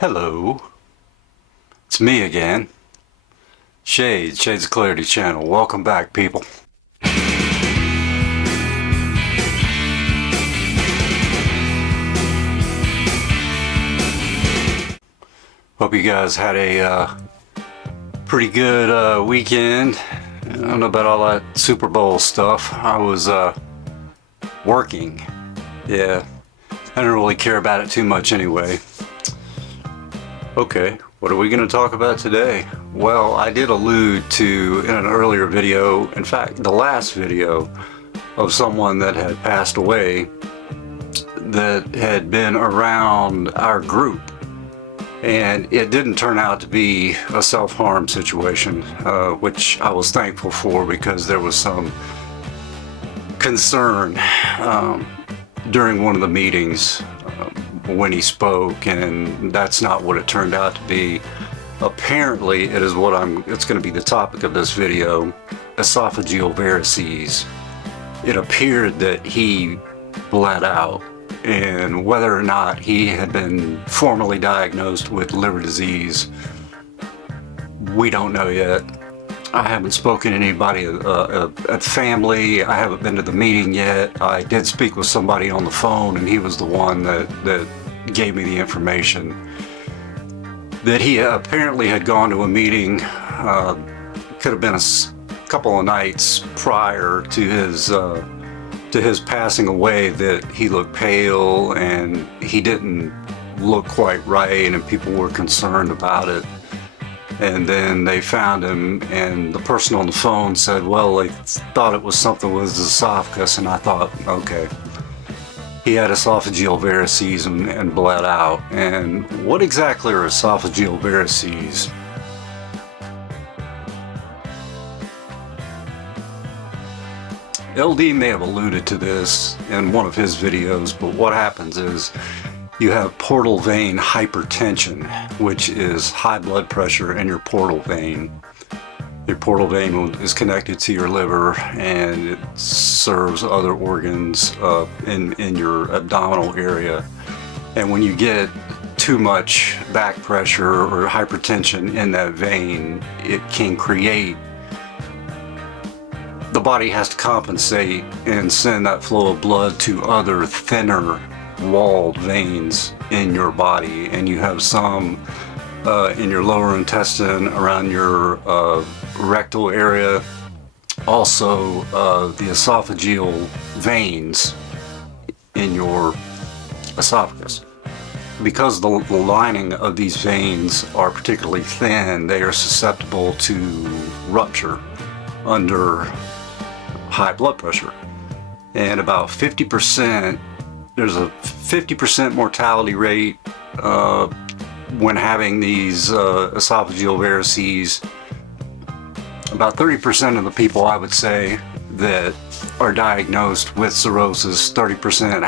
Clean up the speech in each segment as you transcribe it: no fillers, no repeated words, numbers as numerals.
Hello, it's me again. Shades of Clarity channel. Welcome back, people. Hope you guys had a pretty good weekend. I don't know about all that Super Bowl stuff. I was working. Yeah, I don't really care about it too much anyway. Okay, what are we going to talk about today? Well, I did allude to in an earlier video, in fact the last video, of someone that had passed away that had been around our group, and it didn't turn out to be a self-harm situation, which I was thankful for, because there was some concern during one of the meetings when he spoke, and that's not what it turned out to be. Apparently it is it's going to be the topic of this video: esophageal varices. It appeared that he bled out, and whether or not he had been formally diagnosed with liver disease, we don't know yet. I haven't spoken to anybody at family. I haven't been to the meeting yet. I did speak with somebody on the phone, and he was the one that gave me the information that he apparently had gone to a meeting. Could have been a couple of nights prior to his passing away, that he looked pale and he didn't look quite right, and people were concerned about it. And then they found him, and the person on the phone said, well, they thought it was something with his esophagus. And I thought, okay, he had esophageal varices and bled out. And what exactly are esophageal varices? LD may have alluded to this in one of his videos, but what happens is you have portal vein hypertension, which is high blood pressure in your portal vein. Your portal vein is connected to your liver, and it serves other organs in your abdominal area. And when you get too much back pressure or hypertension in that vein, it can create, the body has to compensate and send that flow of blood to other thinner walled veins in your body. And you have some in your lower intestine, around your rectal area, also the esophageal veins in your esophagus. Because the lining of these veins are particularly thin, they are susceptible to rupture under high blood pressure. And about 50%, there's a 50% mortality rate when having these esophageal varices. About 30% of the people, I would say, that are diagnosed with cirrhosis, 30%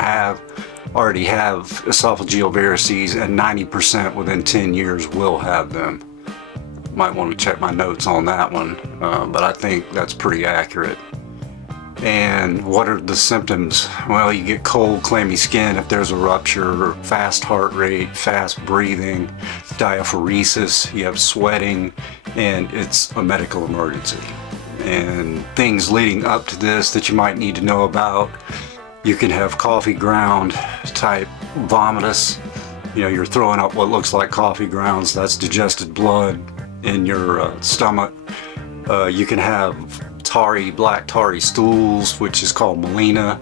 already have esophageal varices, and 90% within 10 years will have them. Might want to check my notes on that one, but I think that's pretty accurate. And what are the symptoms? Well, you get cold, clammy skin if there's a rupture, fast heart rate, fast breathing, diaphoresis, you have sweating, and it's a medical emergency. And things leading up to this that you might need to know about: you can have coffee ground type vomitus. You know, you're throwing up what looks like coffee grounds. That's digested blood in your stomach. You can have black tarry stools, which is called melena.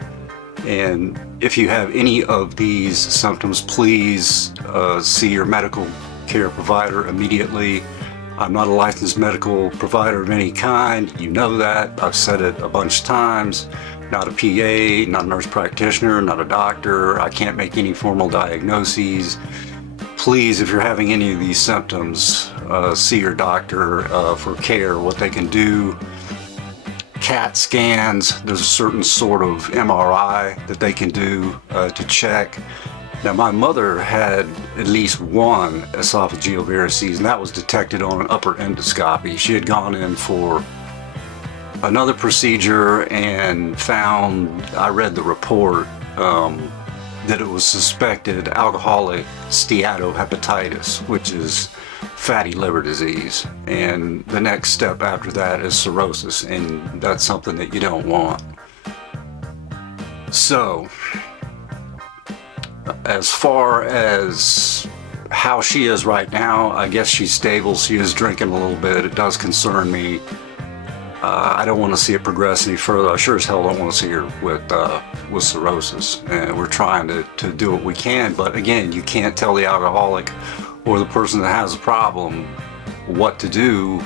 And if you have any of these symptoms, please see your medical care provider immediately. I'm not a licensed medical provider of any kind, you know that. I've said it a bunch of times. Not a PA, not a nurse practitioner, not a doctor. I can't make any formal diagnoses. Please, if you're having any of these symptoms, see your doctor for care. What they can do: CAT scans, there's a certain sort of MRI that they can do to check. Now, my mother had at least one esophageal varices, and that was detected on an upper endoscopy. She had gone in for another procedure and found, I read the report, that it was suspected alcoholic steatohepatitis, which is fatty liver disease. And the next step after that is cirrhosis, and that's something that you don't want. So, as far as how she is right now, I guess she's stable. She is drinking a little bit. It does concern me. I don't want to see it progress any further. I sure as hell don't want to see her with cirrhosis. And we're trying to do what we can. But again, you can't tell the alcoholic or the person that has a problem what to do.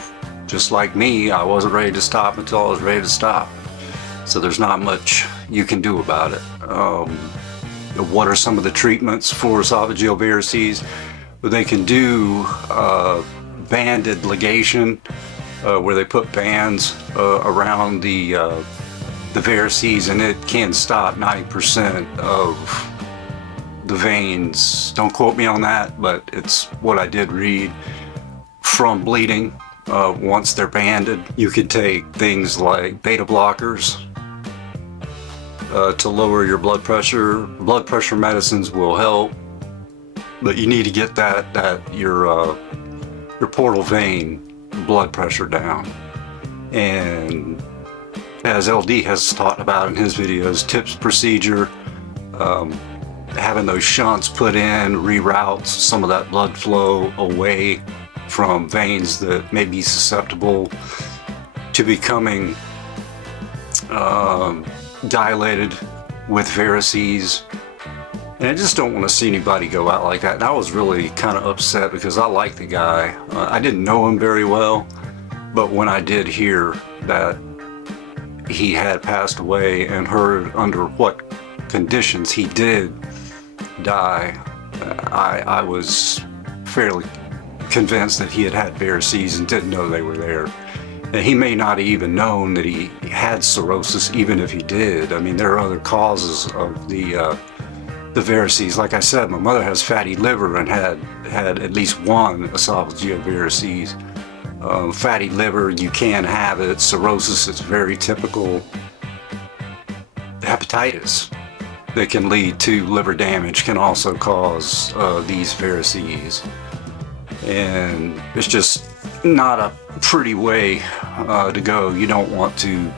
Just like me, I wasn't ready to stop until I was ready to stop. So there's not much you can do about it. What are some of the treatments for esophageal varices? They can do banded ligation, where they put bands around the varices, and it can stop 90% of the veins. Don't quote me on that, but it's what I did read, from bleeding once they're banded. You can take things like beta blockers to lower your blood pressure. Blood pressure medicines will help, but you need to get your portal vein blood pressure down. And as LD has talked about in his videos, TIPS procedure, having those shunts put in reroutes some of that blood flow away from veins that may be susceptible to becoming dilated with varices. And I just don't want to see anybody go out like that. And I was really kind of upset because I like the guy. I didn't know him very well, but when I did hear that he had passed away and heard under what conditions he did die, I was fairly convinced that he had varices and didn't know they were there. And he may not have even known that he had cirrhosis, even if he did. I mean, there are other causes of the varices. Like I said, my mother has fatty liver and had at least one esophageal varices. Fatty liver, you can have it. Cirrhosis is very typical. Hepatitis that can lead to liver damage can also cause these varices. And it's just not a pretty way to go. You don't want to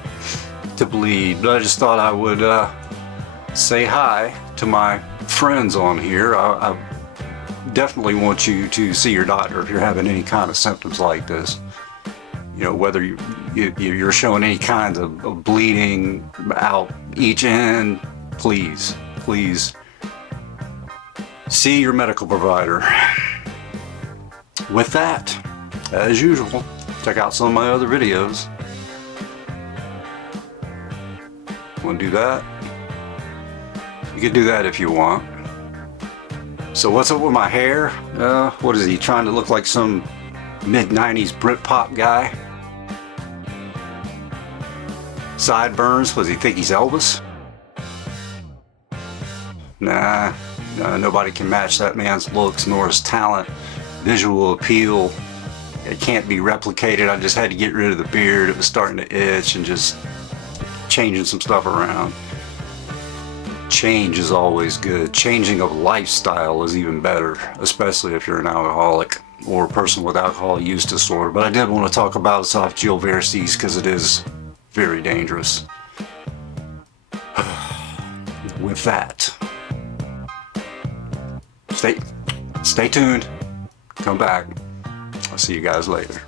bleed. But I just thought I would say hi to my friends on here. I definitely want you to see your doctor if you're having any kind of symptoms like this. You know, whether you're showing any kinds of bleeding out each end, please see your medical provider. With that, as usual, check out some of my other videos. Want to do that? You can do that if you want. So what's up with my hair? What is he, trying to look like some mid-90s Britpop guy? Sideburns, does he think he's Elvis? Nah, nobody can match that man's looks nor his talent. Visual appeal, it can't be replicated. I just had to get rid of the beard. It was starting to itch, and just changing some stuff around. Change is always good. Changing of lifestyle is even better, especially if you're an alcoholic or a person with alcohol use disorder. But I did want to talk about esophageal varices because it is very dangerous. With that, stay tuned. Come back. I'll see you guys later.